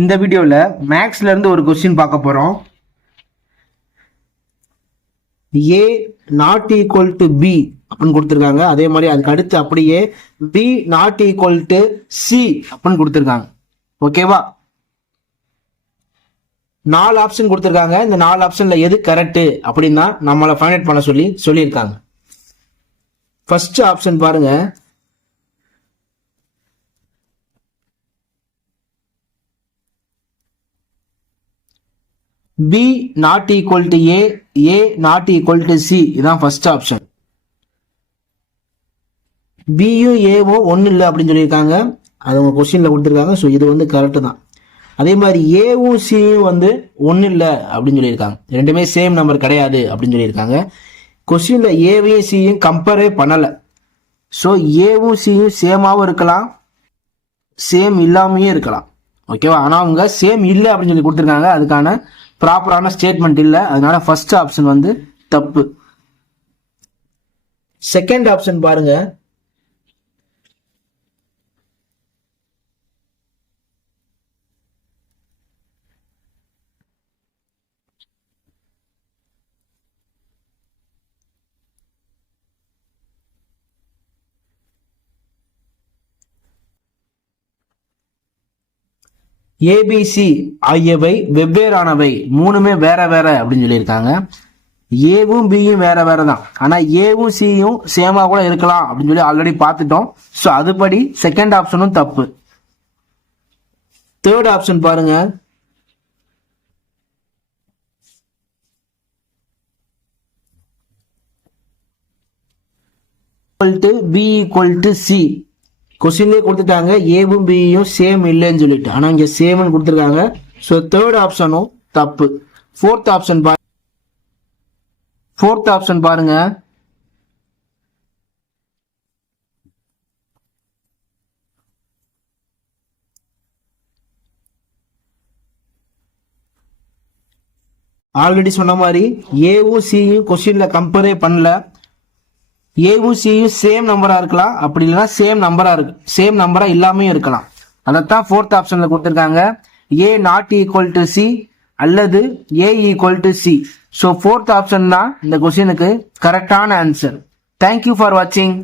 இந்த வீடியோவில் மேக்ஸ்ல இருந்து ஒரு கொஸ்டின் பார்க்க போகிறோம் A not equal to B அப்படின்னு கொடுத்துருக்காங்க. அதே மாதிரி அதுக்கு அடுத்து அப்படியே B not equal to C அப்படின்னு கொடுத்துருக்காங்க. ஓகேவா நாலு ஆப்ஷன் கொடுத்துருக்காங்க. இந்த நாலு ஆப்ஷன்ல எது கரெக்ட் அப்படின்னா நம்மளை ஃபைண்ட் அவுட் பண்ண சொல்லி சொல்லியிருக்காங்க. ஃபர்ஸ்ட் ஆப்ஷன் பாருங்க. B not equal to A A not equal to C இதான் ஃபர்ஸ்ட் ஆப்ஷன் பியும் ஏவும் ஒன்றும் இல்லை அப்படின்னு சொல்லியிருக்காங்க. அது உங்கள் கொஸ்டினில் கொடுத்துருக்காங்க. ஸோ இது வந்து கரெக்டு தான். அதே மாதிரி ஏவும் சியும் வந்து ஒன்றும் இல்லை அப்படின்னு சொல்லியிருக்காங்க. ரெண்டுமே சேம் நம்பர் கிடையாது அப்படின்னு சொல்லியிருக்காங்க. கொஸ்டினில் ஏவையும் சியும் கம்பேரே பண்ணலை. ஸோ ஏவும் சியும் சேமாகவும் இருக்கலாம். சேம் இல்லாமையும் இருக்கலாம். ஓகேவா ஆனால் அவங்க சேம் இல்லை அப்படின்னு சொல்லி கொடுத்துருக்காங்க. அதுக்கான ப்ராப்பரான ஸ்டேட்மெண்ட் இல்லை. அதனால ஃபர்ஸ்ட் ஆப்ஷன் வந்து தப்பு. செகண்ட் ஆப்ஷன் பாருங்க. ஏபிசி ஆகியவை வெவ்வேறானவை. மூணுமே வேற வேற அப்படின்னு சொல்லியிருக்காங்க. ஏவும் பியும் வேற வேற தான் ஆனா ஏவும் சியும் சேமா கூட இருக்கலாம் அப்படின்னு சொல்லி ஆல்ரெடி பார்த்துட்டோம். ஸோ அதுபடி செகண்ட் ஆப்ஷனும் தப்பு. தேர்ட் ஆப்ஷன் பாருங்க. To B equal to C கொஸ்டின்லேயே கொடுத்துட்டாங்க. ஏவும் பியும் சேம் இல்லைன்னு சொல்லிட்டு. ஆனால் இங்கே சேம்னு கொடுத்துருக்காங்க. ஸோ தேர்ட் ஆப்ஷனும் தப்பு. ஃபோர்த் ஆப்ஷன் பா ஃபோர்த் ஆப்ஷன் பாருங்க. ஆல்ரெடி சொன்ன மாதிரி ஏவும் சியும் கொஸ்டின்ல கம்பேரே பண்ணல. ஏவும் சியும் சேம் நம்பரா இருக்கலாம். அப்படி இல்லைன்னா சேம் நம்பரா இருக்கு. சேம் நம்பரா இல்லாமையும் இருக்கலாம். அதைத்தான் ஃபோர்த் ஆப்ஷன்ல கொடுத்துருக்காங்க. A not equal to C அல்லது A equal to C so fourth option தான் இந்த கொஸ்டினுக்கு கரெக்டான ஆன்சர் தேங்க்யூ ஃபார் வாட்சிங்